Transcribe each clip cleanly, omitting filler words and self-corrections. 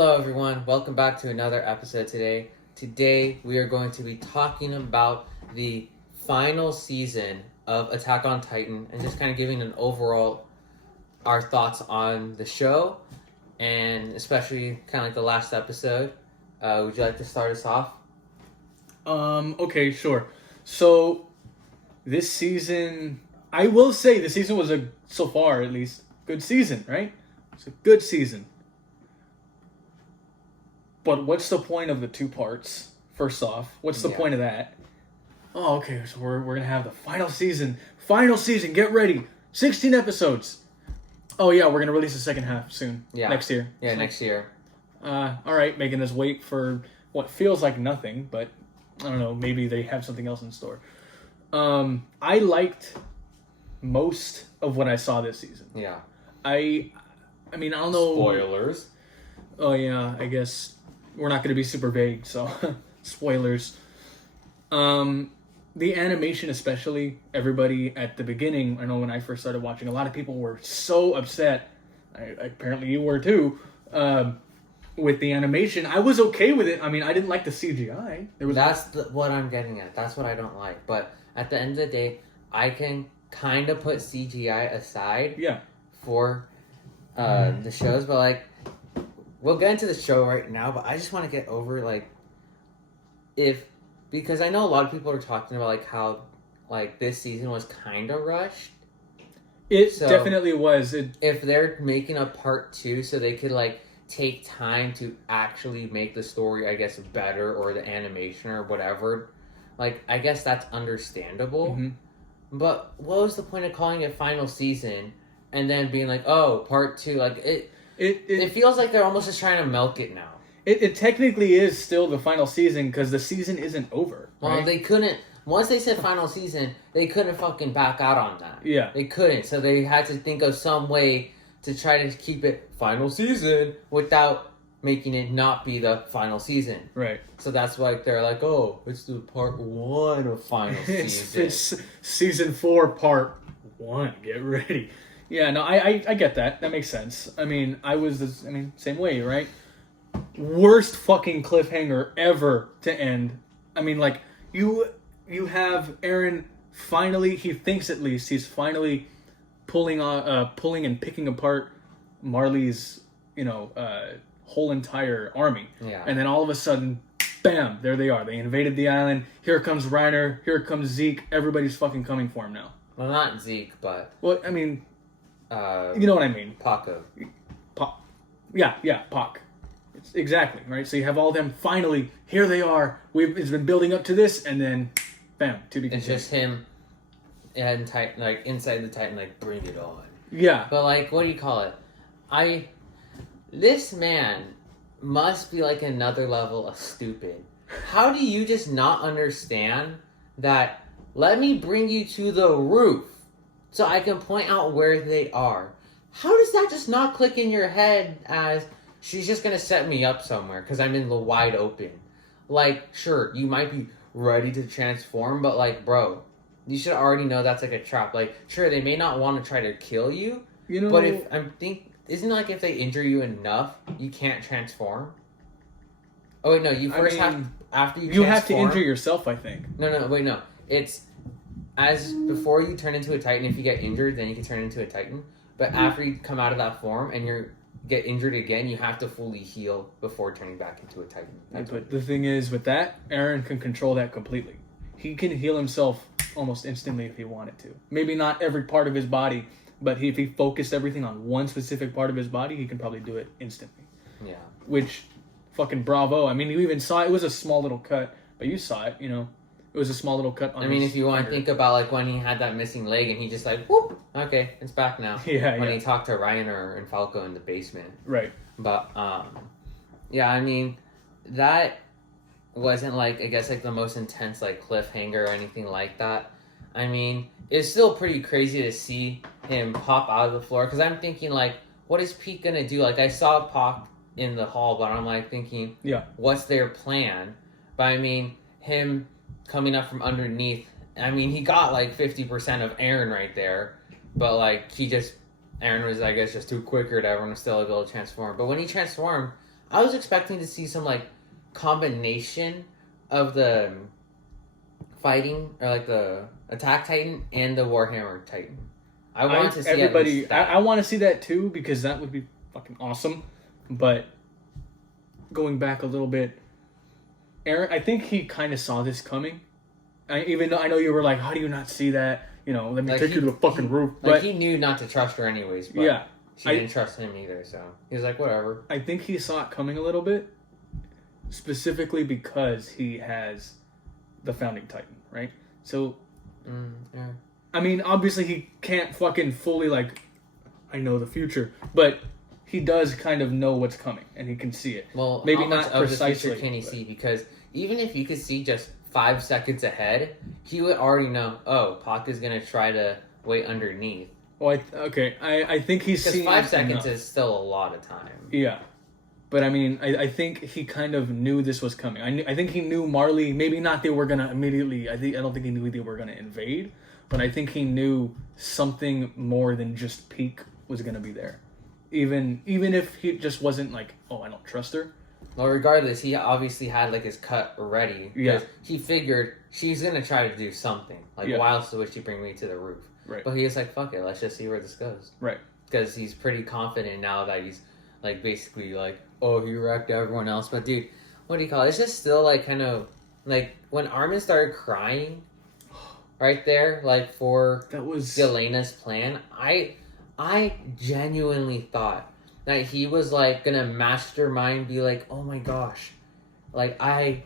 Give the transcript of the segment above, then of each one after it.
Hello, everyone. Welcome back to another episode today. Today, we are going to be talking about the final season of Attack on Titan and just kind of giving an overall our thoughts on the show and especially kind of like the last episode. Would you like to start us off? Okay, sure. So, this season, I will say the season was so far at least, good season, right? It's a good season. But what's the point of the two parts? First off, what's the point of that? Oh, okay, so we're going to have the final season. Final season, get ready. 16 episodes. Oh, yeah, we're going to release the second half soon. Yeah. Next year. Yeah, next year. All right, making us wait for what feels like nothing, but I don't know, maybe they have something else in store. I liked most of what I saw this season. Yeah. I mean, I don't know. Spoilers. Oh, yeah, I guess we're not going to be super vague, so spoilers. The animation especially, everybody at the beginning, I know when I first started watching, a lot of people were so upset. Apparently you were too. With the animation, I was okay with it. I mean, I didn't like the CGI. What I'm getting at. That's what I don't like. But at the end of the day, I can kind of put CGI aside. Yeah. For the shows, but like we'll get into the show right now. But I just want to get over because I know a lot of people are talking about like how like this season was kind of rushed. It definitely was. If they're making a part 2, so they could like take time to actually make the story, I guess, better, or the animation or whatever, like I guess that's understandable. Mm-hmm. But what was the point of calling it final season and then being like, oh, part 2? Like it feels like they're almost just trying to milk it now. It technically is still the final season because the season isn't over. Right? Well, they couldn't. Once they said final season, they couldn't fucking back out on that. Yeah, they couldn't. So they had to think of some way to try to keep it final season without making it not be the final season. Right. So that's why they're like, oh, it's the part 1 of final season. It's season 4, part 1. Get ready. Yeah, no, I get that. That makes sense. I mean, same way, right? Worst fucking cliffhanger ever to end. I mean, like, you have Eren finally, he thinks at least, he's finally pulling and picking apart Marley's, whole entire army. Yeah. And then all of a sudden, bam, there they are. They invaded the island. Here comes Reiner. Here comes Zeke. Everybody's fucking coming for him now. Well, not Zeke, but... Well, I mean... you know what I mean. Paco. Yeah, Pac. Exactly, right? So you have all them, finally, here they are. It's been building up to this, and then, bam, to be continued. It's just him and Titan, like, inside the Titan, like, bring it on. Yeah. But, like, what do you call it? This man must be, like, another level of stupid. How do you just not understand that, let me bring you to the roof so I can point out where they are? How does that just not click in your head as... she's just gonna set me up somewhere because I'm in the wide open. Like, sure, you might be ready to transform, but like, bro, you should already know that's like a trap. Like, sure, they may not want to try to kill you, but isn't it like if they injure you enough, you can't transform? Oh wait, no, you first have after you have to injure yourself, I think. No. It's before you turn into a Titan. If you get injured, then you can turn into a Titan. But after you come out of that form and you're get injured again, you have to fully heal before turning back into a Titan. But the thing is, with that, Eren can control that completely. He can heal himself almost instantly if he wanted to. Maybe not every part of his body, but if he focused everything on one specific part of his body, he can probably do it instantly. Yeah. Which, fucking bravo. I mean, you even saw it was a small little cut, but you saw it, It was a small little cut on if you want to think about like when he had that missing leg and he just like, whoop, okay, it's back now. When he talked to Reiner and Falco in the basement. Right. But, yeah, I mean, that wasn't like, I guess, like the most intense like cliffhanger or anything like that. I mean, it's still pretty crazy to see him pop out of the floor because I'm thinking like, what is Pete gonna do? Like, I saw Pac in the hall, but I'm like thinking, what's their plan? But I mean, him coming up from underneath, I mean, he got like 50% of Eren right there, but like Eren was, I guess, just too quick or whatever and was still able to transform. But when he transformed, I was expecting to see some like combination of the fighting or like the Attack Titan and the Warhammer Titan. I want to see everybody. at least that. I want to see that too because that would be fucking awesome. But going back a little bit, Aaron, I think he kind of saw this coming. Even though I know you were like, "How do you not see that?" You know, let me Like take you to the fucking roof. Like But he knew not to trust her anyways. But yeah, she didn't trust him either. So he was like, whatever. I think he saw it coming a little bit, specifically because he has the Founding Titan, right? So, Yeah. I mean, obviously he can't fucking fully like, I know the future, but he does kind of know what's coming and he can see it. Well, maybe how much not of precisely. the future can he but- see? Because even if you could see just 5 seconds ahead, he would already know. Oh, Paka's gonna try to wait underneath. Well, I think he's Because seeing 5 it seconds enough. is still a lot of time. Yeah. But I mean, I think he kind of knew this was coming. I think he knew Marley. Maybe not they were gonna immediately. I don't think he knew they were gonna invade, but I think he knew something more than just Peak was gonna be there. Even if he just wasn't like, oh, I don't trust her. Well, regardless, he obviously had like his cut ready. Yeah. Because he figured she's gonna try to do something. Like, Yeah. why else would she bring me to the roof? Right. But he was like, fuck it, let's just see where this goes. Right. Because he's pretty confident now that he's like basically like, oh, he wrecked everyone else. But dude, what do you call it? It's just still like kind of like when Armin started crying right there, like for That was Yelena's plan, I genuinely thought that he was like gonna mastermind, be like, oh my gosh, I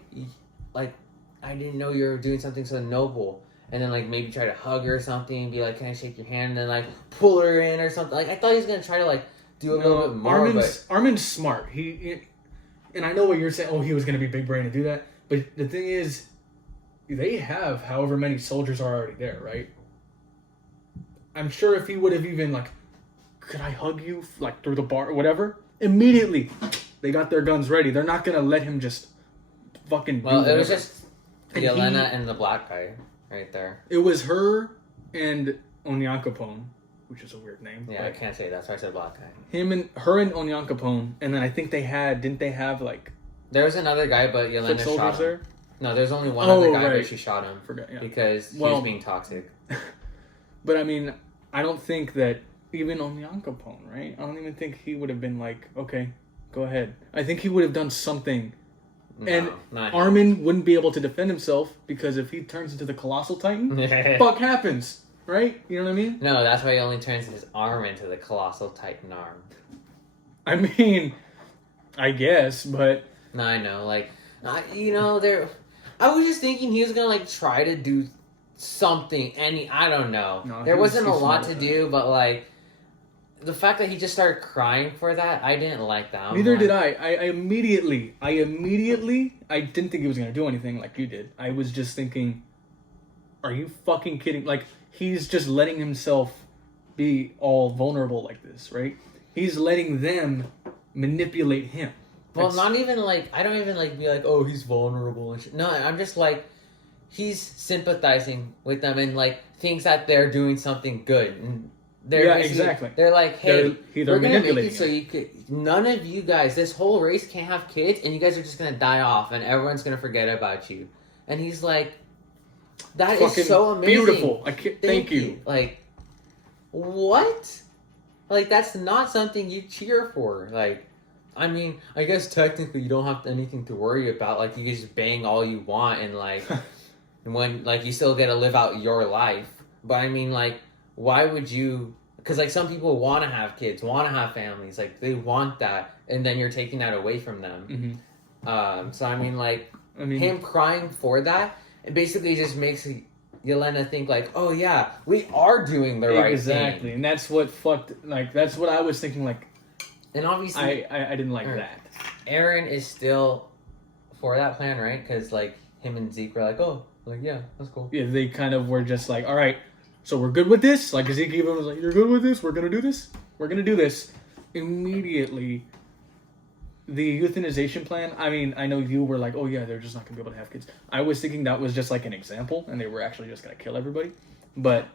didn't know you were doing something so noble. And then like maybe try to hug her or something, be like, can I shake your hand? And then like pull her in or something. Like I thought he was gonna try to like do a little bit more. Armin's smart. And I know what you're saying. Oh, he was gonna be big brain to do that. But the thing is, they have however many soldiers are already there, right? I'm sure if he would have even like, could I hug you like through the bar or whatever? Immediately, they got their guns ready. They're not gonna let him just fucking. Well, do it was whatever. just And Yelena and the black guy right there. It was her and Onyankopon, which is a weird name. Yeah, I but can't say that's why I said black guy. her and Onyankopon, and then I think didn't they have like There was another guy, but foot Yelena shot soldiers him. there? No, there's only one Oh, other guy, right. but she shot him Forgot, yeah. because he Well- was being toxic. But I mean, I don't think that even Onyankopon, right? I don't even think he would have been like, okay, go ahead. I think he would have done something. No, And not him. Armin wouldn't be able to defend himself because if he turns into the Colossal Titan, fuck happens, right? You know what I mean? No, that's why he only turns his arm into the colossal Titan arm. I mean, I guess, but No, I know, like, there. I was just thinking he was gonna like try to do something. I don't know. No, There wasn't a he's lot smart to with do, but like the fact that he just started crying for that, I didn't like that. I'm neither like, did I. I immediately, I didn't think he was going to do anything like you did. I was just thinking, are you fucking kidding? Like, he's just letting himself be all vulnerable like this, right? He's letting them manipulate him. Well, That's- not even like I don't even like be like, oh, he's vulnerable and shit. No, I'm just like he's sympathizing with them and like thinks that they're doing something good. And they're Yeah, basically- exactly. They're like, hey, They're we're gonna make manipulating it so you could. None of you guys, this whole race can't have kids, and you guys are just gonna die off, and everyone's gonna forget about you. And he's like, that is Fucking so amazing. beautiful. I can't, thank you. Like, what? Like, that's not something you cheer for. Like, I mean, I guess technically you don't have anything to worry about. Like, you can just bang all you want, and like, and when like you still get to live out your life. But I mean, like, why would you? Because like some people want to have kids, want to have families, like they want that, and then you're taking that away from them. Mm-hmm. So I mean, like I mean, him crying for that, it basically just makes Yelena think like, oh yeah, we are doing the right exactly, thing. and that's what fucked. Like, that's what I was thinking. Like, And obviously, I didn't like Right. that. Aaron is still for that plan, right? Because like him and Zeke were like, oh, like yeah, that's cool. Yeah, they kind of were just like, all right, so we're good with this. Like Ezekiel was like, you're good with this. We're gonna do this. We're gonna do this. Immediately, the euthanization plan. I mean, I know you were like, oh yeah, they're just not gonna be able to have kids. I was thinking that was just like an example, and they were actually just gonna kill everybody. But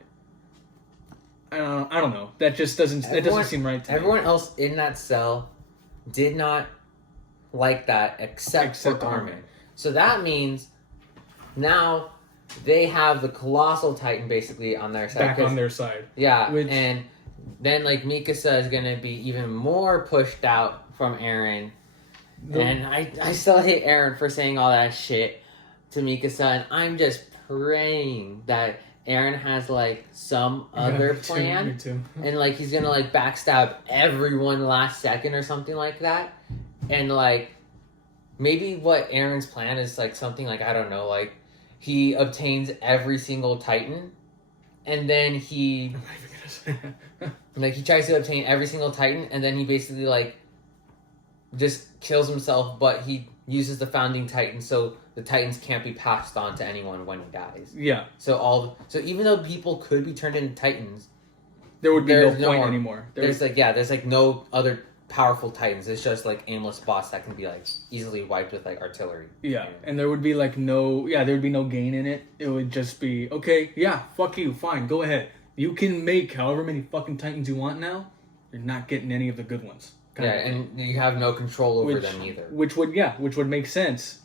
I don't know. That just doesn't. That doesn't seem right to me. Everyone else in that cell did not like that except for Except Armin. Armin. So that means now they have the Colossal Titan basically on their side. Back on their side. Yeah, Which- and then like Mikasa is gonna be even more pushed out from Eren. And I still hate Eren for saying all that shit to Mikasa, and I'm just praying that Eren has like some other me too, plan, me too. and like he's gonna like backstab everyone last second or something like that, and like maybe what Eren's plan is like something like, I don't know, like he obtains every single Titan, and then he I'm not even gonna say like he tries to obtain every single Titan, and then he basically like just kills himself, but he uses the founding Titan, so the Titans can't be passed on to anyone when he dies. Yeah, So even though people could be turned into Titans, there would be no There's no point more- anymore. there's like no other powerful Titans. It's just like aimless boss that can be like easily wiped with like artillery. Yeah, and there would be like there would be no gain in it. It would just be, okay, yeah, fuck you, fine, go ahead. You can make however many fucking Titans you want now. You're not getting any of the good ones. Yeah, and you have no control over them either. Which would make sense.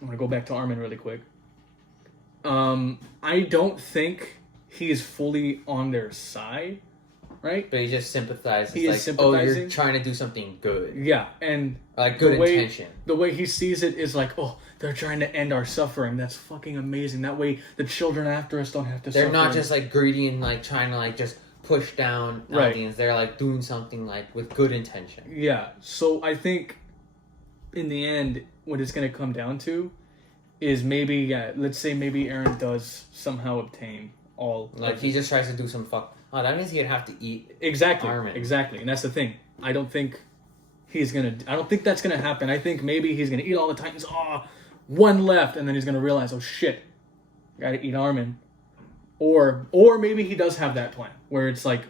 I'm gonna go back to Armin really quick. I don't think he's fully on their side, right? But he just sympathizes. He is like, sympathizing. oh, you're trying to do something good. Yeah, and Like good the way- intention. the way he sees it is like, oh, they're trying to end our suffering. That's fucking amazing. That way, the children after us don't have to. They're suffer. not just like greedy and like trying to like just push down Right. Eldians. They're like doing something like with good intention. Yeah, so I think in the end, what it's going to come down to is maybe, let's say maybe Eren does somehow obtain all. Like he just tries to do some fuck. Oh, that means he'd have to eat. Exactly, Armin. exactly, and that's the thing. I don't think that's gonna happen. I think maybe he's gonna eat all the Titans. One left, and then he's gonna realize, oh shit, gotta eat Armin. Or maybe he does have that plan where it's like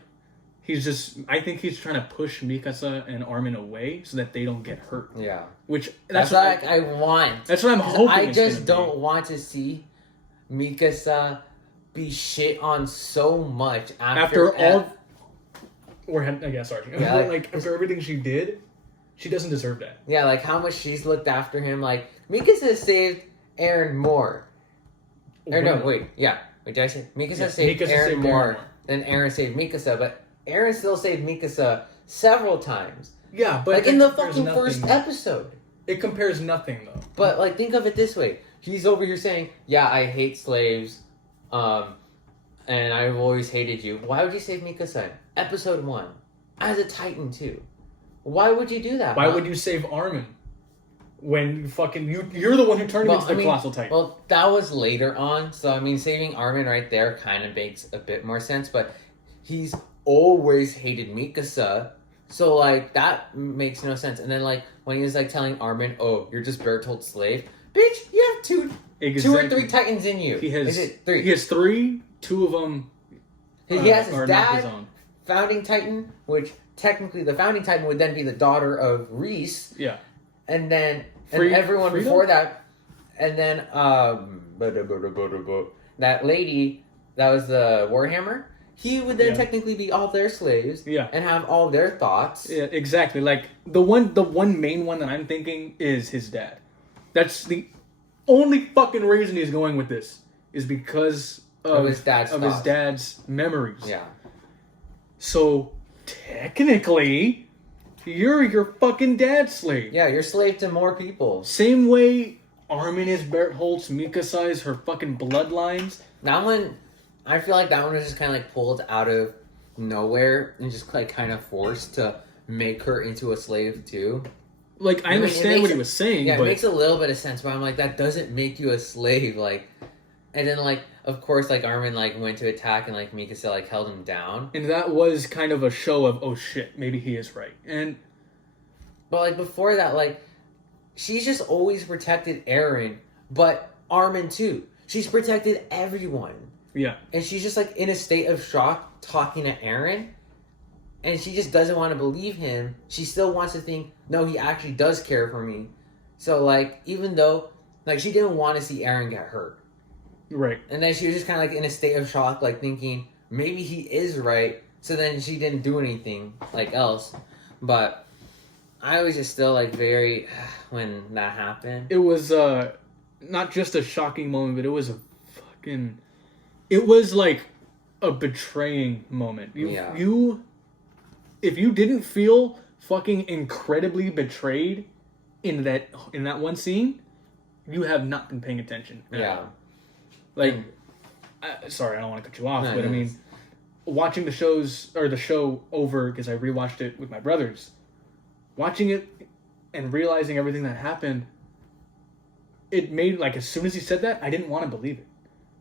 I think he's trying to push Mikasa and Armin away so that they don't get hurt. Yeah, Which that's what I want. That's what I'm 'Cause hoping. I it's just gonna don't want to see Mikasa be shit on so much be. After all. Yeah, Like after everything she did, she doesn't deserve that. Yeah, like how much she's looked after him. Like Mikasa saved Eren more. Or no, wait, did I say Mikasa Yeah, saved Mikasa Eren saved Eren more more. than Eren saved Mikasa? But Eren still saved Mikasa several times. Yeah, but Like in the compares fucking nothing. first episode. It compares nothing though. But like, think of it this way: he's over here saying, "Yeah, I hate slaves, and I've always hated you." Why would you save Mikasa in episode 1 as a Titan too? Why would you do that? Why huh? would you save Armin when you're the one who turned him into the Colossal Titan? Well, that was later on, so I mean, saving Armin right there kind of makes a bit more sense. But he's always hated Mikasa, so like that makes no sense. And then like when he was like telling Armin, "Oh, you're just Berthold's slave, bitch. You have two or three Titans in you. He has Is it 3? He has 3. 2 of them. He has are his not his dad, own. founding Titan, which technically the founding Titan would then be the daughter of Reese, Yeah. and then Free- everyone Freedom? before that, and then that lady that was the Warhammer. He would then Yeah. technically be all their slaves, Yeah. and have all their thoughts. Yeah, exactly. Like the one main one that I'm thinking is his dad. That's the only fucking reason he's going with this is because of his dad's his thoughts. dad's memories. Yeah, So technically, you're your fucking dad's slave. yeah, you're slave to more people. Same way Armin is Bertholt's, Mikasa is her fucking bloodlines. That one, I feel like that one was just kind of like pulled out of nowhere and just like kind of forced to make her into a slave too. Like I mean, it understand makes what he it- was saying, Yeah, it but makes a little bit of sense, but I'm like, that doesn't make you a slave. Like, and then like, of course, like Armin like went to attack and like Mikasa like held him down. and that was kind of a show of, oh shit, maybe he is right. And But like before that, like she's just always protected Eren, but Armin too. She's protected everyone, yeah, and she's just like in a state of shock talking to Eren, and she just doesn't want to believe him. She still wants to think, no, he actually does care for me. So like, even though like she didn't want to see Eren get hurt. right. And then she was just kind of like in a state of shock, like thinking maybe he is right. So then she didn't do anything like else. But I was just still like very when that happened. It was not just a shocking moment, but it was a fucking. It was like a betraying moment. You, if you didn't feel fucking incredibly betrayed in that one scene, you have not been paying attention. Yeah. Like, sorry, I don't want to cut you off, No, but I mean, watching the show over because I rewatched it with my brothers, watching it and realizing everything that happened, it made like as soon as he said that, I didn't want to believe it,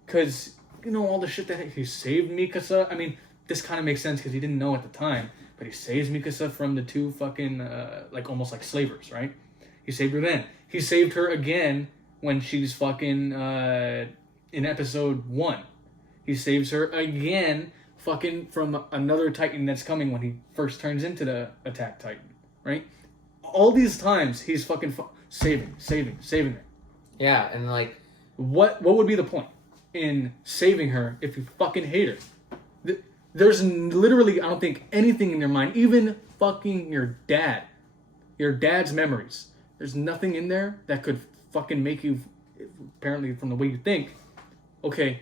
because you know all the shit that he saved Mikasa. I mean, this kind of makes sense because he didn't know at the time, but he saves Mikasa from the two fucking like almost like slavers, right? He saved her then. He saved her again when she's fucking in episode 1. He saves her again fucking from another Titan that's coming when he first turns into the Attack Titan, right? All these times he's fucking saving her. Yeah, and like what would be the point in saving her if you fucking hate her? There's literally, I don't think, anything in your mind, even fucking your dad's memories. There's nothing in there that could fucking make you, apparently from the way you think, okay,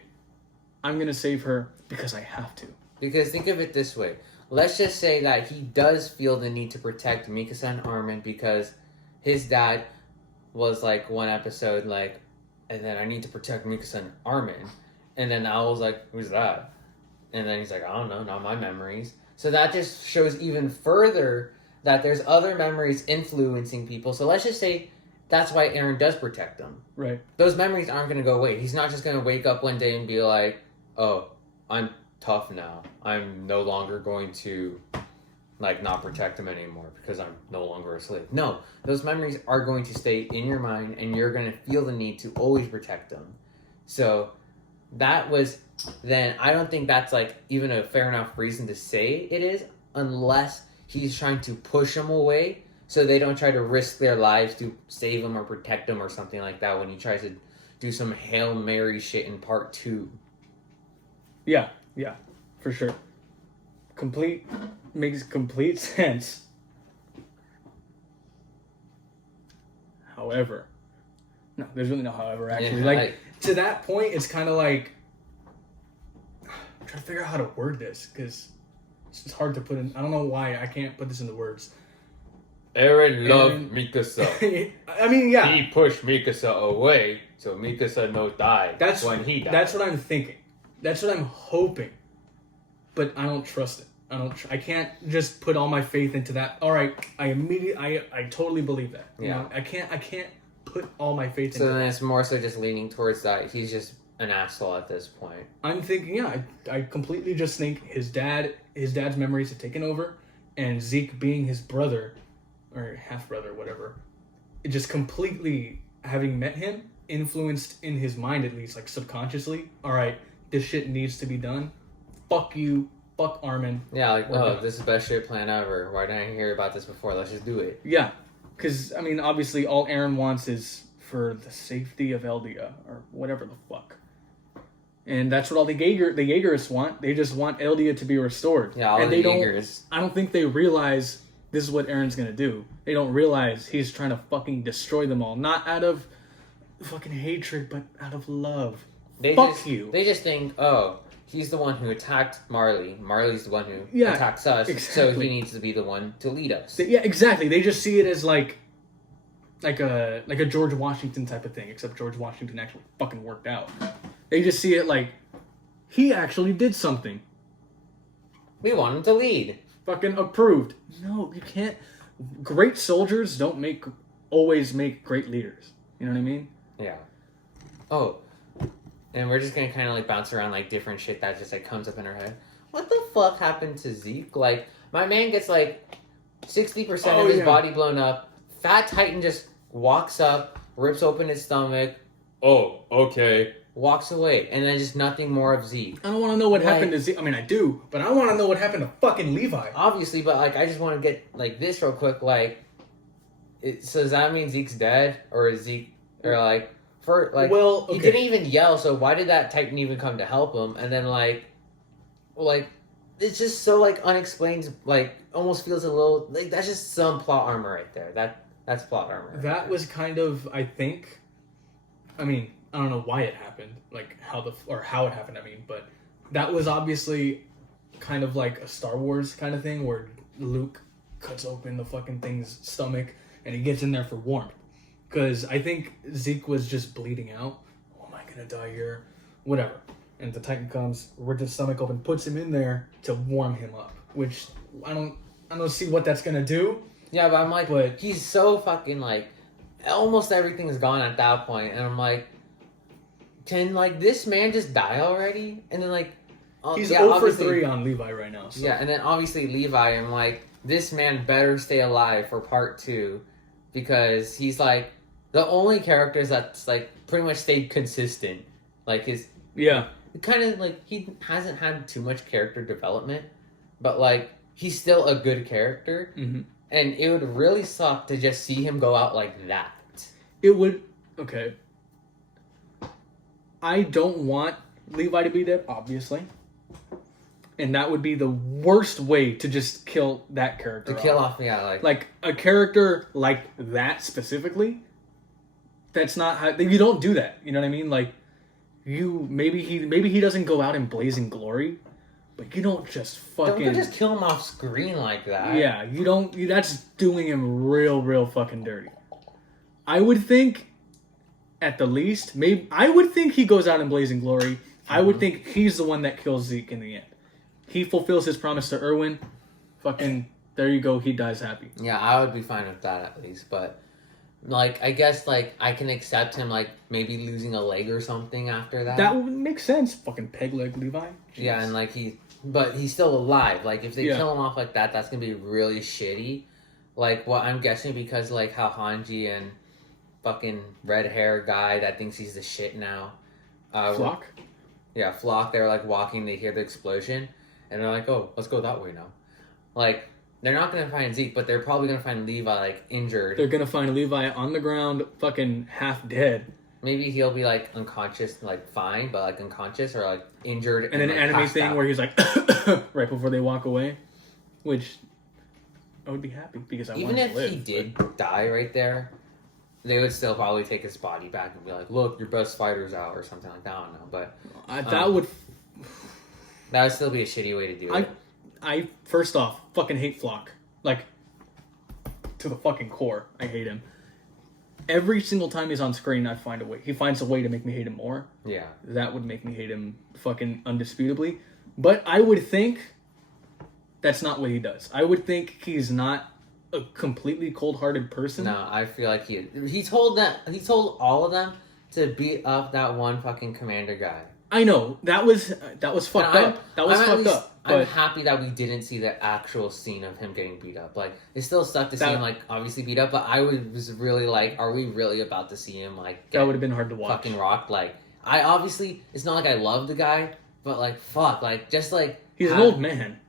I'm gonna save her because I have to. because think of it this way. Let's just say that he does feel the need to protect Mikasa and Armin because his dad was like one episode like, and then I need to protect Mikasa and Armin, and then I was like, who's that? And then he's like, I don't know, not my memories. So that just shows even further that there's other memories influencing people. So let's just say that's why Eren does protect them. Right. Those memories aren't going to go away. He's not just going to wake up one day and be like, oh, I'm tough now. I'm no longer going to like not protect him anymore because I'm no longer a slave. No, those memories are going to stay in your mind and you're going to feel the need to always protect them. So that was then, I don't think that's like even a fair enough reason to say it is, unless he's trying to push them away so they don't try to risk their lives to save them or protect them or something like that when he tries to do some Hail Mary shit in part 2. Yeah, for sure. Makes complete sense. However, no, there's really no however, actually. Yeah, like, to that point, it's kind of like, I'm trying to figure out how to word this, because it's just hard to put in. I don't know why I can't put this into words. Eren loved Mikasa. I mean, yeah. He pushed Mikasa away, so Mikasa no died when he died. That's what I'm thinking. That's what I'm hoping. But I don't trust it. I can't just put all my faith into that. All right, I totally believe that. You know, I can't put all my faith into that. So then it's more so just leaning towards that. He's just an asshole at this point. I'm thinking, yeah, I completely just think his dad's memories have taken over, and Zeke being his brother, or half brother, whatever, it just completely, having met him, influenced in his mind at least, like subconsciously, all right, this shit needs to be done. Fuck you. Fuck Armin. Yeah, like, this is the best shit plan ever. Why didn't I hear about this before? Let's just do it. Yeah, because, I mean, obviously all Eren wants is for the safety of Eldia, or whatever the fuck. And that's what all the Jaegerists want. They just want Eldia to be restored. Yeah, all and the Jaegers. I don't think they realize this is what Eren's gonna do. They don't realize he's trying to fucking destroy them all. Not out of fucking hatred, but out of love. Fuck you. They just think, oh, he's the one who attacked Marley. Marley's the one who attacks us, so he needs to be the one to lead us. Yeah, exactly. They just see it as like a George Washington type of thing, except George Washington actually fucking worked out. They just see it like, he actually did something. We want him to lead. Fucking approved. No, you can't. Great soldiers don't always make great leaders. You know what I mean? Yeah. Oh, and we're just gonna kind of like bounce around like different shit that just like comes up in our head. What the fuck happened to Zeke? Like, my man gets like 60% of his body blown up. Fat Titan just walks up, rips open his stomach. Oh, okay. Walks away, and then just nothing more of Zeke. I don't want to know what happened to Zeke. I mean, I do, but I want to know what happened to fucking Levi. Obviously, but like, I just want to get like this real quick. Like, so does that mean Zeke's dead, or is Zeke, or like, for like, well, okay. He didn't even yell. So why did that Titan even come to help him? And then like, it's just so like unexplained. Like almost feels a little like that's just some plot armor right there. That's plot armor. Right That there. was kind of, I think. I mean, I don't know why it happened, like how it happened. I mean, but that was obviously kind of like a Star Wars kind of thing where Luke cuts open the fucking thing's stomach and he gets in there for warmth. Because I think Zeke was just bleeding out. Oh, am I gonna die here? Whatever. And the Titan comes, rips his stomach open, puts him in there to warm him up. Which I don't see what that's gonna do. Yeah, but I'm like, But- he's so fucking like, almost everything is gone at that point, and I'm like, can like this man just die already? And then like, He's yeah, 0 for obviously- 3 on Levi right now. So. Yeah, and then obviously Levi, I'm like, this man better stay alive for part 2, because he's like the only characters that's like pretty much stayed consistent. Like his Yeah. kind of like he hasn't had too much character development, but like he's still a good character, Mm-hmm. and it would really suck to just see him go out like that. It would. Okay. I don't want Levi to be dead, obviously. And that would be the worst way to just kill that character. To kill off, yeah, Like a character like that specifically. That's not how you don't do that. You know what I mean? Like maybe he doesn't go out in blazing glory, but you don't just fucking don't just kill him off screen like that. Yeah, you don't. That's doing him real fucking dirty. I would think, at the least, maybe I would think he goes out in blazing glory. I would think he's the one that kills Zeke in the end. He fulfills his promise to Erwin. Fucking there you go. He dies happy. Yeah, I would be fine with that at least, but like I guess like I can accept him like maybe losing a leg or something after that. That would make sense. Fucking peg leg Levi. Jeez. Yeah, and like but he's still alive. Like if they Yeah. kill him off like that, that's gonna be really shitty. Like what I'm guessing because like how Hanji and fucking red hair guy that thinks he's the shit now. Flock. Yeah, Flock. They're like walking. They hear the explosion, and they're like, "Oh, let's go that way now." Like they're not gonna find Zeke, but they're probably gonna find Levi like injured. They're gonna find Levi on the ground, fucking half dead, Maybe he'll be like unconscious, like fine, but like unconscious or like injured. and an like, anime passed thing out. where he's like right before they walk away, which I would be happy because I Even want him if to live. he did die right there, they would still probably take his body back and be like, "Look, your best fighter's out" or something like that. I don't know, but That would. that would still be a shitty way to do it. I first off fucking hate Flock, like to the fucking core. I hate him. Every single time he's on screen, I find a way. He finds a way to make me hate him more. Yeah, That would make me hate him fucking undisputably. But I would think that's not what he does. I would think he's not a completely cold-hearted person. no, I feel like he told all of them to beat up that one fucking commander guy. I know that was fucked And up. That was I'm at fucked least- up. I'm But happy that we didn't see the actual scene of him getting beat up. Like it still sucked to see That- him like obviously beat up, but was really like, are we really about to see him like that get would have been hard to watch. fucking rocked? Like I obviously it's not like I love the guy, but like fuck, like just like He's an have- old man.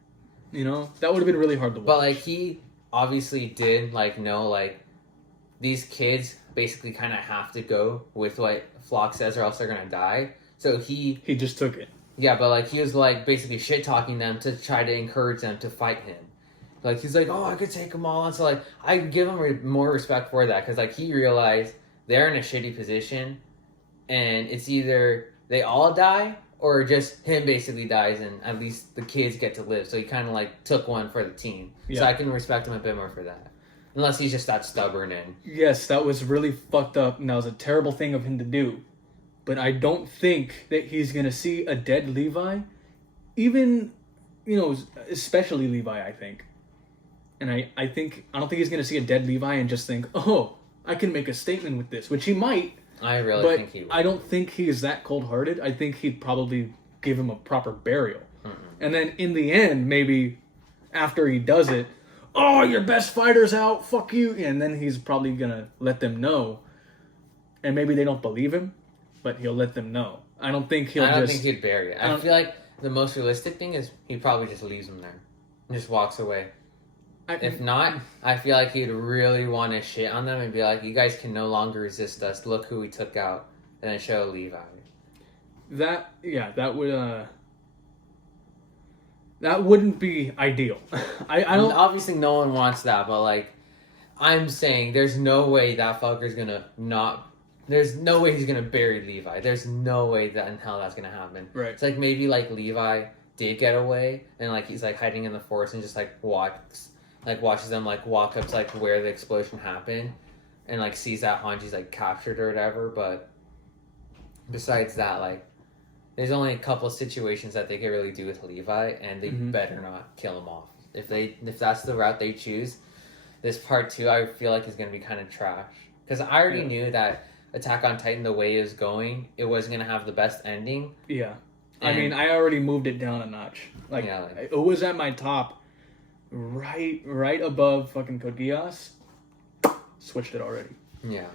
You know that would have been really hard to watch. But like he obviously did like know like these kids basically kind of have to go with what Flock says or else they're gonna die. So he just took it. yeah, but like he was like basically shit talking them to try to encourage them to fight him. Like he's like, oh, I could take them all on. So like I give him more respect for that because like he realized they're in a shitty position, and it's either they all die or just him basically dies, and at least the kids get to live. So he kind of like took one for the team. Yeah. So I can respect him a bit more for that, unless he's just that stubborn and Yes, that was really fucked up, and that was a terrible thing of him to do. But I don't think that he's gonna see a dead Levi, even, especially Levi. I think, and I don't think he's gonna see a dead Levi and just think, oh, I can make a statement with this, which he might. I really But think he would. I don't think he's that cold-hearted. I think he'd probably give him a proper burial, and then in the end, maybe after he does it, oh, your best fighter's out, fuck you, and then he's probably gonna let them know, and maybe they don't believe him, but he'll let them know. I don't think he'll I don't just. think he'd bury it. I feel like the most realistic thing is he probably just leaves him there and just walks away. If not, I feel like he'd really want to shit on them and be like, you guys can no longer resist us. Look who we took out. And then show Levi. that would That wouldn't be ideal. I don't. Obviously, no one wants that, but like, I'm saying there's no way that fucker's gonna not. There's no way he's gonna bury Levi. There's no way that in hell that's gonna happen. Right. It's like maybe like Levi did get away and like he's like hiding in the forest and just like watches them like walk up to like where the explosion happened and like sees that Hanji's like captured or whatever. But besides that, like there's only a couple situations that they could really do with Levi, and they better not kill him off. If that's the route they choose, this part 2 I feel like is gonna be kind of trash because I already knew that Attack on Titan, the way it was going, it wasn't gonna have the best ending. Yeah. I mean, I already moved it down a notch. Like, it was at my top, right above fucking Code Geass. Switched it already. Yeah.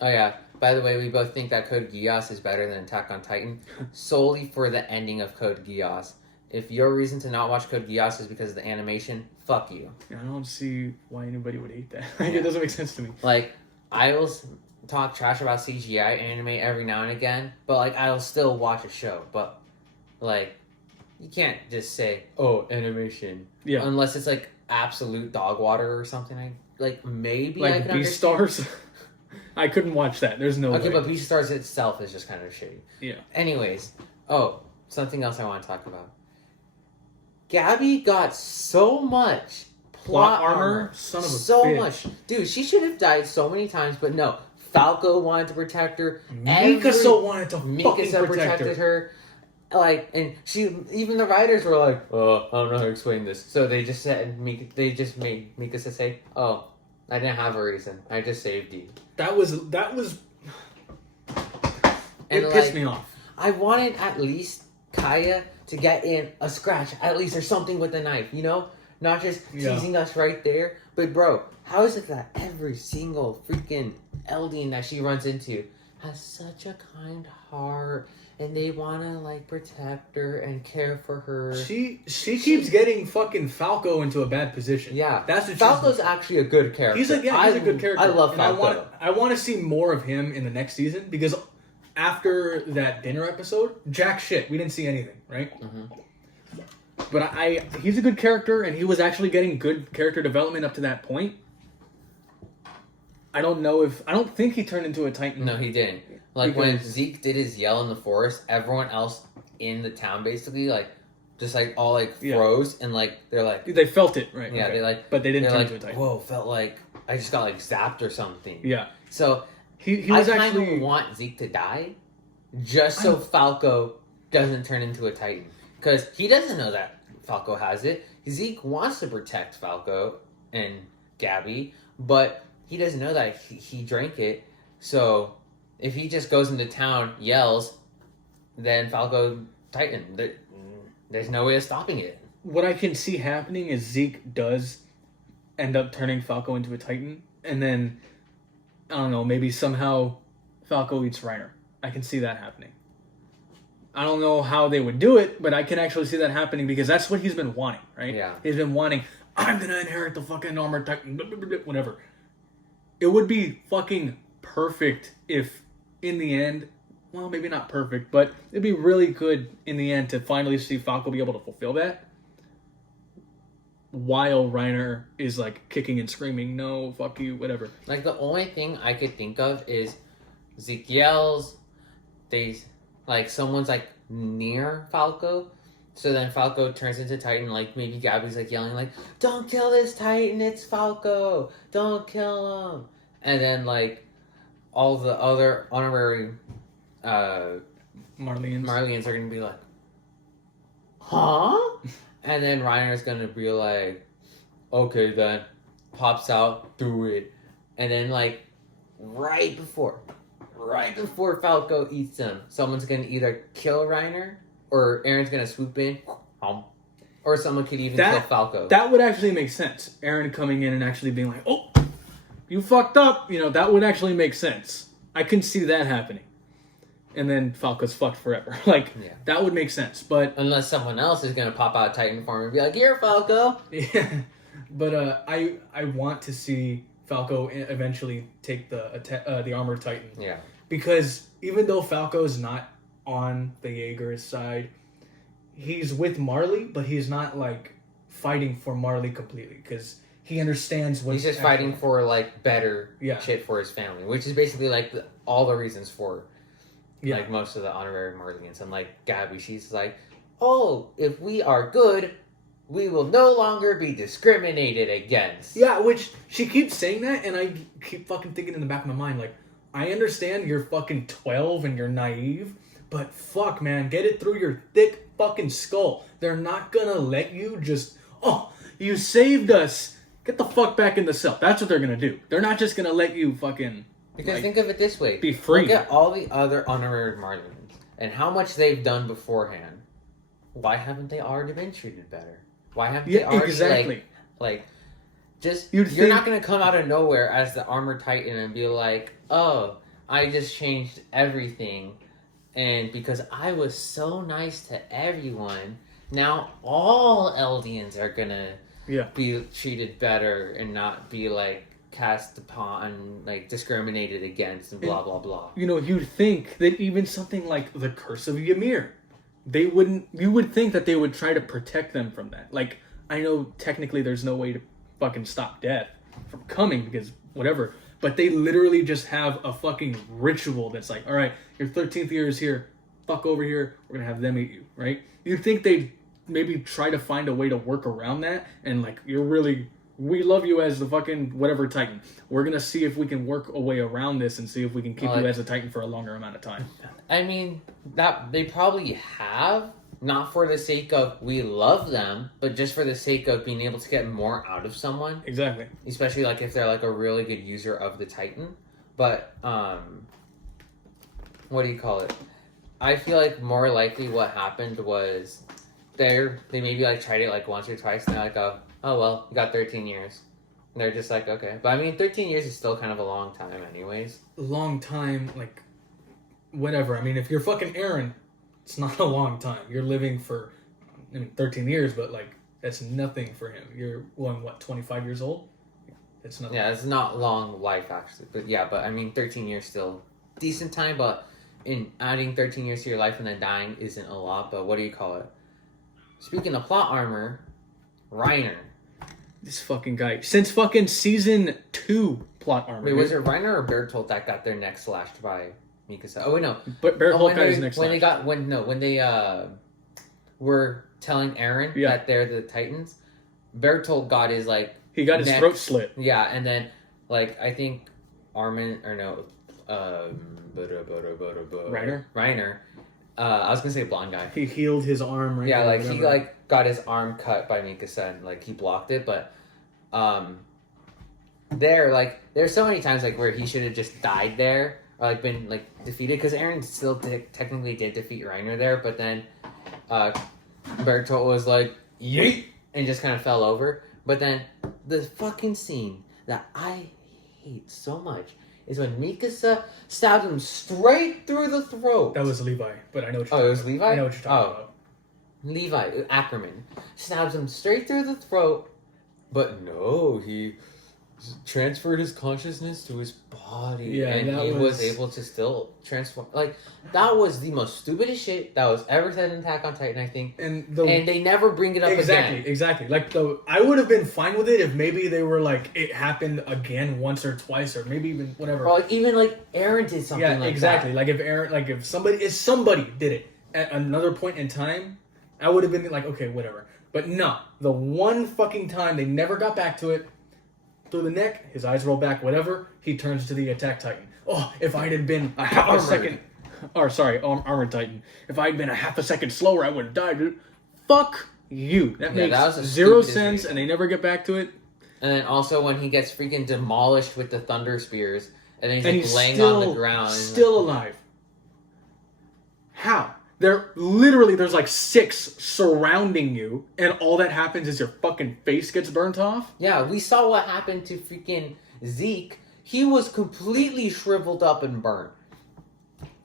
Oh yeah. By the way, we both think that Code Geass is better than Attack on Titan, solely for the ending of Code Geass. If your reason to not watch Code Geass is because of the animation, fuck you. I don't see why anybody would hate that. It doesn't make sense to me. Like, I will talk trash about CGI anime every now and again, but like I'll still watch a show. But like, you can't just say, "Oh, animation," unless it's like absolute dog water or something. Like maybe like Beastars. I couldn't watch that. There's no way. Okay, but Beastars itself is just kind of shitty. Yeah. Anyways, something else I want to talk about. Gabby got so much plot armor. Son of a so bitch. much. Dude, she should have died so many times, but no. Falco wanted to protect her. Mikasa wanted to fucking Mikasa protect protected her. Like, and even the writers were like, "Oh, I don't know how to explain this." So they just made Mikasa say, "Oh, I didn't have a reason. I just saved you." That was. And it pissed me off. I wanted at least Kaya to get in a scratch, at least, or something with the knife, you know? Not just teasing us right there. But bro, how is it that every single freaking Eldian that she runs into has such a kind heart, and they want to like protect her and care for her? She keeps getting fucking Falco into a bad position. Yeah, that's what Falco's actually a good character. He's a good character. I love Falco. I want to see more of him in the next season because after that dinner episode, jack shit, we didn't see anything, right? But he's a good character, and he was actually getting good character development up to that point. I don't think he turned into a Titan. No, he didn't. Like when Zeke did his yell in the forest, everyone else in the town basically like just like all like froze and like they're like they felt it, right? Yeah, they but they didn't turn like, into a Titan. Whoa, felt like I just got like zapped or something. Yeah. So he was I actually kind of want Zeke to die, just so Falco doesn't turn into a Titan, because he doesn't know that Falco has it. Zeke wants to protect Falco and Gabby, but he doesn't know that he drank it. So if he just goes into town, yells, then Falco Titan. There's no way of stopping it. What I can see happening is Zeke does end up turning Falco into a Titan, and then I don't know, maybe somehow Falco eats Reiner. I can see that happening. I don't know how they would do it, but I can actually see that happening because that's what he's been wanting, right? Yeah. He's been wanting, I'm gonna inherit the fucking armored Titan, whatever. It would be fucking perfect if, in the end, well, maybe not perfect, but it'd be really good in the end to finally see Falco be able to fulfill that. While Reiner is like kicking and screaming, no, fuck you, whatever. Like the only thing I could think of is Zeke yells, someone's like near Falco, so then Falco turns into Titan. Like maybe Gabby's like yelling like, "Don't kill this Titan, it's Falco! Don't kill him!" And then like all the other honorary Marlians are gonna be like, "Huh?" And then Reiner's gonna be like, "Okay then," pops out, do it, and then like right before Falco eats him, someone's gonna either kill Reiner or Aaron's gonna swoop in, or someone could even kill Falco. That would actually make sense. Aaron coming in and actually being like, "Oh, you fucked up," that would actually make sense. I can see that happening. And then Falco's fucked forever. That would make sense. But unless someone else is gonna pop out Titan form and be like, "Here, Falco." Yeah. But I want to see Falco eventually take the armored Titan. Yeah. Because even though Falco's not on the Jaeger's side, he's with Marley, but he's not like fighting for Marley completely because he understands what He's just fighting for like better Yeah. shit for his family, which is basically like all the reasons for Yeah. like most of the honorary Marlians. And like Gabby, she's like, oh, if we are good, we will no longer be discriminated against. Yeah, which she keeps saying that, and I keep fucking thinking in the back of my mind, like, I understand you're fucking 12 and you're naive, but fuck, man, get it through your thick fucking skull. They're not gonna let you just, oh, you saved us. Get the fuck back in the cell. That's what they're gonna do. They're not just gonna let you fucking. Because like, think of it this way. be free. Look at all the other honorary Marlians and how much they've done beforehand. Why haven't they already been treated better? Why haven't they already exactly. like just You'd you're think- not gonna come out of nowhere as the armored titan and be like, oh, I just changed everything, and because I was so nice to everyone, now all Eldians are gonna Yeah. be treated better and not be like cast upon, like discriminated against, and blah blah blah. You know, you'd think that even something like the Curse of Ymir, you would think that they would try to protect them from that. Like, I know technically there's no way to fucking stop death from coming because whatever, but they literally just have a fucking ritual that's like, all right, your 13th year is here, fuck over here, we're gonna have them eat you, right? You'd think they'd maybe try to find a way to work around that, and like, we love you as the fucking whatever Titan. We're gonna see if we can work a way around this and see if we can keep you as a Titan for a longer amount of time. I mean, that they probably have, not for the sake of we love them, but just for the sake of being able to get more out of someone, Exactly. especially like if they're like a really good user of the Titan. But what do you call it? I feel like more likely what happened was they maybe like tried it like once or twice and they're like, oh well, you got 13 years. And they're just like, okay. But I mean, 13 years is still kind of a long time anyways. Long time, like, whatever. I mean, if you're fucking Eren, it's not a long time. You're living for, 13 years, but, like, that's nothing for him. You're, 25 years old? It's nothing. Yeah, it's not long life actually. But yeah, but I mean, 13 years still decent time, but in adding 13 years to your life and then dying isn't a lot. But what do you call it? Speaking of plot armor, Reiner. This fucking guy. Since fucking season 2 plot armor. Wait, was it Reiner or Bertolt that got their neck slashed by Mikasa? Oh wait, no. But Bear Oh, Hulk got his next when they were telling Eren Yeah. that they're the Titans, Bertolt got his like He got his neck- throat slit. Yeah, and then like I think Reiner. I was gonna say blonde guy. He healed his arm, right? Yeah, there, like he whatever. like got his arm cut by Mikasa and like he blocked it, but there's so many times like where he should have just died there or like been like defeated because Eren still technically did defeat Reiner there, but then Bertolt was like yeet and just kind of fell over. But then the fucking scene that I hate so much is when Mikasa stabbed him straight through the throat. That was Levi, but I know what you're Oh, it was Levi? I know what you're talking about. Levi Ackerman stabs him straight through the throat, but no, he transferred his consciousness to his body, Yeah, and that he was was- able to still transform. Like that was the most stupidest shit that was ever said in Attack on Titan, I think. And And they never bring it up exactly, again. exactly. Like I would have been fine with it if maybe they were like it happened again once or twice or maybe even whatever. Or like even like Eren did something Yeah, like exactly. that. Like if somebody did it at another point in time, I would have been like, okay, whatever. But no, the one fucking time they never got back to it. Through the neck, his eyes roll back, whatever. He turns to the Attack Titan. Oh, if I had been a half a second, Armored Titan. If I had been a half a second slower, I would have died, dude. Fuck you. That Yeah, makes that was the zero stupidest sense, reason. and they never get back to it. And then also when he gets freaking demolished with the thunder spears, and then he's And like he's laying still, on the ground, and still alive. How? There's like 6 surrounding you, and all that happens is your fucking face gets burnt off? yeah, we saw what happened to freaking Zeke. He was completely shriveled up and burnt.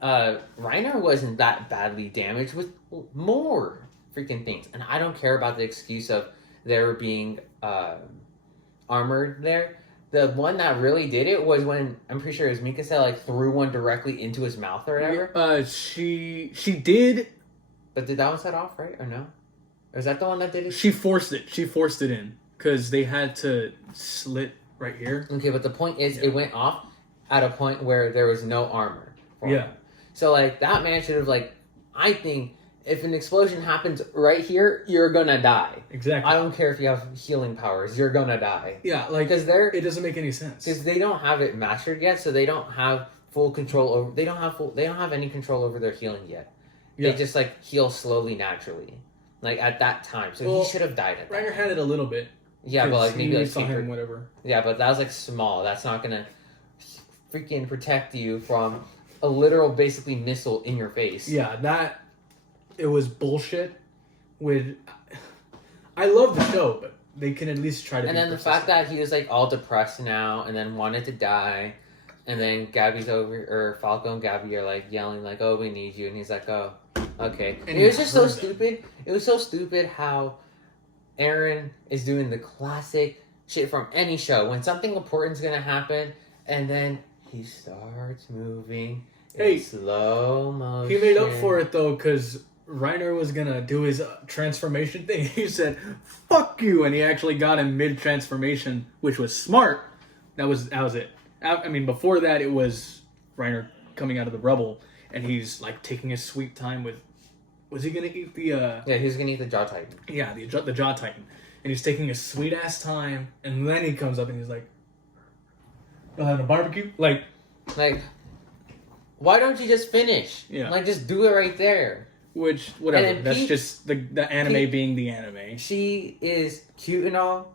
Reiner wasn't that badly damaged with more freaking things. And I don't care about the excuse of there being armored there. The one that really did it was when, I'm pretty sure it was Mikasa, like, threw one directly into his mouth or whatever. She did, But But did that one set off, right? Or no? Or is that the one that did it? She forced it. She forced it in because they had to slit right here. Okay, but the point is, it went off at a point where there was no armor. For Yeah. him. So, like, that man should have, like, I think if an explosion happens right here, you're gonna die. Exactly. I don't care if you have healing powers, you're gonna die. Yeah, like Because it doesn't make any sense. they don't have it mastered yet, so they don't have full control over. They don't have any control over their healing yet. Yeah. They just like heal slowly, naturally, like at that time. So Well, he should have died at that. Reiner had it a little bit. Yeah, but like maybe he like saw him, whatever. Yeah, but that was like small. That's not gonna freaking protect you from a literal, basically missile in your face. Yeah, that it was bullshit. With I love the show, but they can at least try to. And be then the fact that he was like all depressed now, and then wanted to die, and then Gabby's over, or Falco and Gabby are like yelling like, "Oh, we need you," and he's like, "Oh, okay." And It was he just so heard that. stupid. It was so stupid how Aaron is doing the classic shit from any show when something important's gonna happen, and then he starts moving Hey, in slow motion. he made up for it though, because Reiner was gonna do his transformation thing. He said, "Fuck you," and he actually got him mid transformation, which was smart. That was it. I mean, before that, it was Reiner coming out of the rubble, and he's like taking his sweet time with. Was he gonna eat the? Yeah, he was gonna eat the Jaw Titan. Yeah, the Jaw Titan, and he's taking his sweet ass time, and then he comes up and he's like, "Y'all having a barbecue?" Like, Why don't you just finish? Yeah. Like, just do it right there. which whatever. And then That's Peach- just the anime Peach- being the anime. She is cute and all,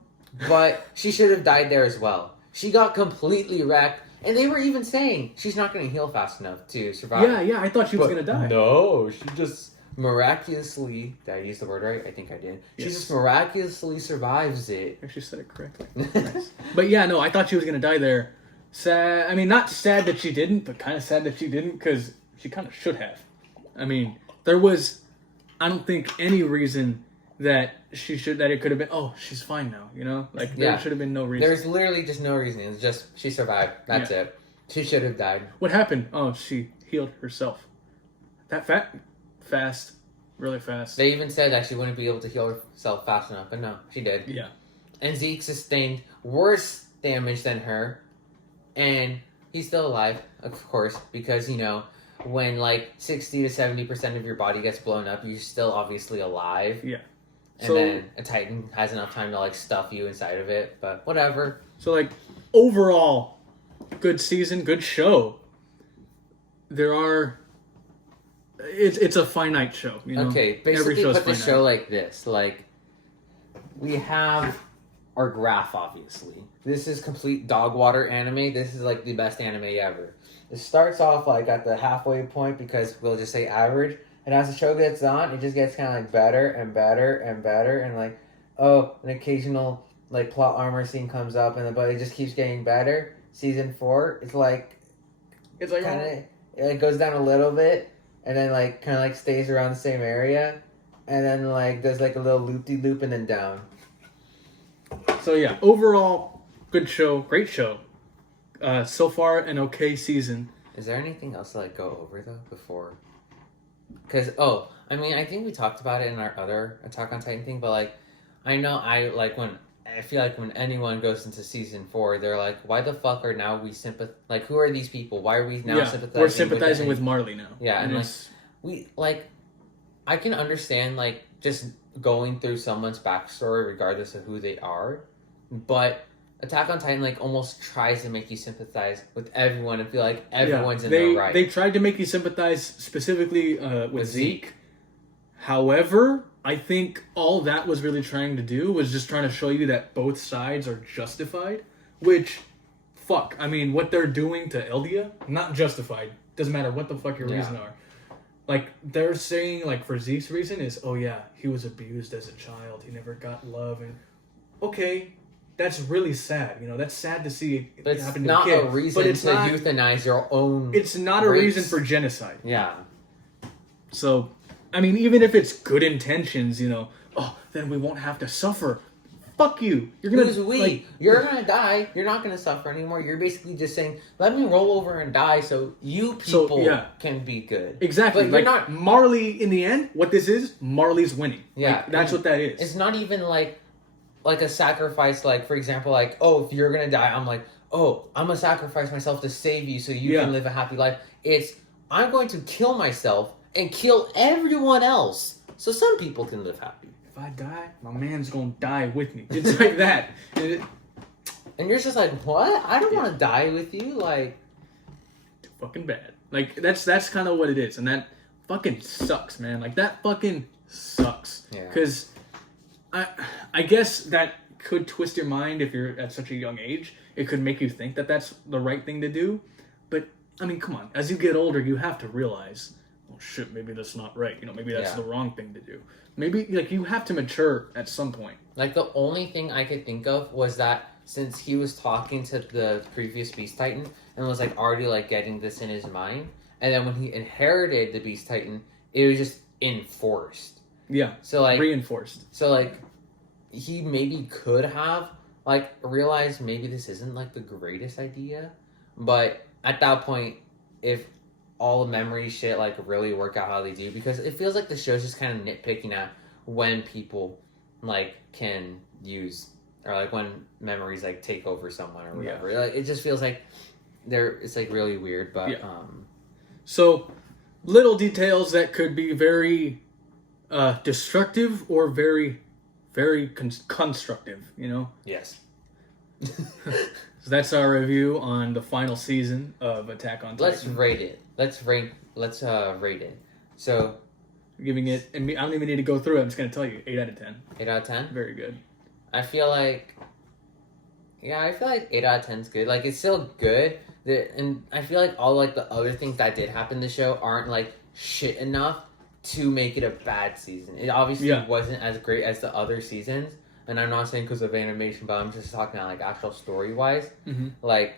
but she should have died there as well. She got completely wrecked, and they were even saying she's not going to heal fast enough to survive. Yeah, I thought she was But gonna die. No, she just miraculously. Did I use the word right? I think I did. She Yes. just miraculously survives it. Actually said it correctly. Nice. But yeah, no, I thought she was gonna die there. Sad. I mean, not sad that she didn't, but kind of sad that she didn't because she kind of should have. I mean, there was, I don't think any reason that it could have been. Oh, she's fine now. You know, like there Yeah. should have been no reason. There's literally just no reason. It's just she survived. That's Yeah. it. She should have died. What happened? Oh, she healed herself. That fast, really fast. They even said that she wouldn't be able to heal herself fast enough, but no, she did. Yeah. And Zeke sustained worse damage than her, and he's still alive, of course, because when like 60 to 70% of your body gets blown up, you're still obviously alive. Yeah. And So- then a Titan has enough time to like stuff you inside of it, but whatever. So like overall, good season, good show. There are. It's a finite show. You know? Okay, Every basically show's put the finite. show like this. Like, we have our graph, obviously. This is complete dog water anime. This is like the best anime ever. It starts off like at the halfway point because we'll just say average. And as the show gets on, it just gets kind of like better and better and better. And like, oh, an occasional like plot armor scene comes up, but it just keeps getting better. Season 4, it's like It's like kind of it goes down a little bit, and then like kind of like stays around the same area, and then like does like a little loop de loop and then down. So yeah, overall, good show, great show. So far, an okay season. Is there anything else to like go over though before? Because I mean, I think we talked about it in our other Attack on Titan thing, but like I feel like when anyone goes into season 4, they're like, why the fuck are now we like who are these people? Why are we now sympathizing? We're sympathizing with them? Marley now. Yeah, and like it's- we like I can understand like just going through someone's backstory regardless of who they are, but Attack on Titan like almost tries to make you sympathize with everyone and feel like everyone's in their right. They tried to make you sympathize specifically with Zeke. However, I think all that was really trying to do was just trying to show you that both sides are justified. Which, fuck, I mean, what they're doing to Eldia, not justified. Doesn't matter what the fuck your reason are. Like, they're saying, like, for Zeke's reason is, oh yeah, he was abused as a child. He never got love. And okay, that's really sad. You know, that's sad to see it But it's happen to not a kid. a reason but it's to not, euthanize your own. It's not a race. reason for genocide. Yeah. So, I mean, even if it's good intentions, oh, then we won't have to suffer fuck you. You're gonna Who's we? like, You're gonna die. You're not gonna suffer anymore. You're basically just saying, "Let me roll over and die, so you people can be good." exactly. But like you're not. Marley. In the end, what this is, Marley's winning. Yeah, Like, that's what that is. It's not even like a sacrifice. Like, for example, like, oh, if you're gonna die, I'm like, oh, I'm gonna sacrifice myself to save you, so you can live a happy life. It's I'm going to kill myself and kill everyone else, so some people can live happy. If I die, my man's gonna die with me. It's like that. And you're just like, what? I don't want to die with you. Like, fucking bad. Like that's kind of what it is, and that fucking sucks, man. Like that fucking sucks. Yeah. Because I guess that could twist your mind if you're at such a young age. It could make you think that that's the right thing to do. But I mean, come on. As you get older, you have to realize, oh shit, maybe that's not right. You know, maybe that's the wrong thing to do. Maybe like you have to mature at some point. Like the only thing I could think of was that since he was talking to the previous Beast Titan and was like already like getting this in his mind, and then when he inherited the Beast Titan, it was just enforced. Yeah. So like reinforced. So like he maybe could have like realized maybe this isn't like the greatest idea, but at that point, if all the memory shit like really work out how they do, because it feels like the show's just kind of nitpicking at when people like can use or like when memories like take over someone or whatever. Like, it just feels like it's like really weird, but so little details that could be very destructive or very constructive, you know. Yes. So that's our review on the final season of Attack on Titan. Let's rate it. Let's rate it. So, giving it, and I don't even need to go through it. I'm just gonna tell you, 8 out of 10. 8 out of 10. Very good. I feel like 8 out of 10 is good. Like it's still good. And I feel like all like the other things that did happen in the show aren't like shit enough to make it a bad season. It obviously wasn't as great as the other seasons. And I'm not saying because of animation, but I'm just talking about like actual story wise. Mm-hmm. Like,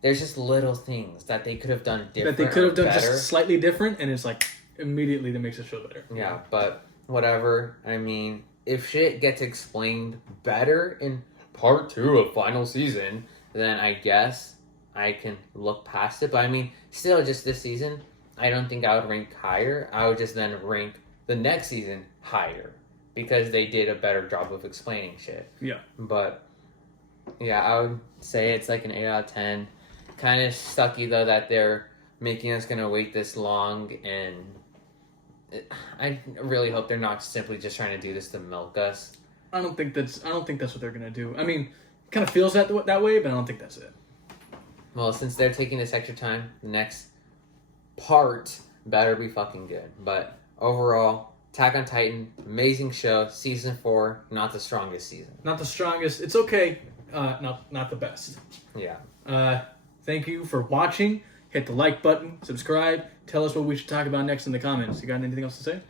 there's just little things that they could have done different. That they could have done better. just slightly different, and it's like immediately that makes the show better. Yeah, but whatever. I mean, if shit gets explained better in part 2 of final season, then I guess I can look past it. But I mean, still, just this season, I don't think I would rank higher. I would just then rank the next season higher. Because they did a better job of explaining shit. Yeah. But, yeah, I would say it's like an 8 out of 10. Kind of sucky, though, that they're making us going to wait this long. And I really hope they're not simply just trying to do this to milk us. I don't think that's what they're going to do. I mean, it kind of feels that way, but I don't think that's it. Well, since they're taking this extra time, the next part better be fucking good. But overall, Attack on Titan, amazing show. Season 4, not the strongest season. Not the strongest. It's okay. Not the best. Yeah. Thank you for watching. Hit the like button. Subscribe. Tell us what we should talk about next in the comments. You got anything else to say?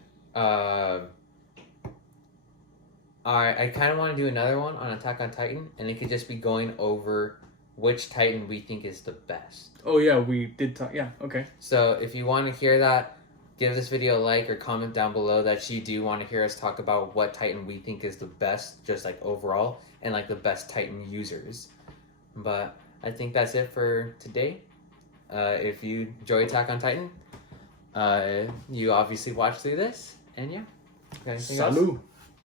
Alright, I kind of want to do another one on Attack on Titan, and it could just be going over which Titan we think is the best. Oh, yeah, we did talk. Yeah, okay. So if you want to hear that, give this video a like or comment down below that you do want to hear us talk about what Titan we think is the best, just like overall, and like the best Titan users. But I think that's it for today. If you enjoy Attack on Titan, you obviously watched through this, and yeah. Got anything else? Salut.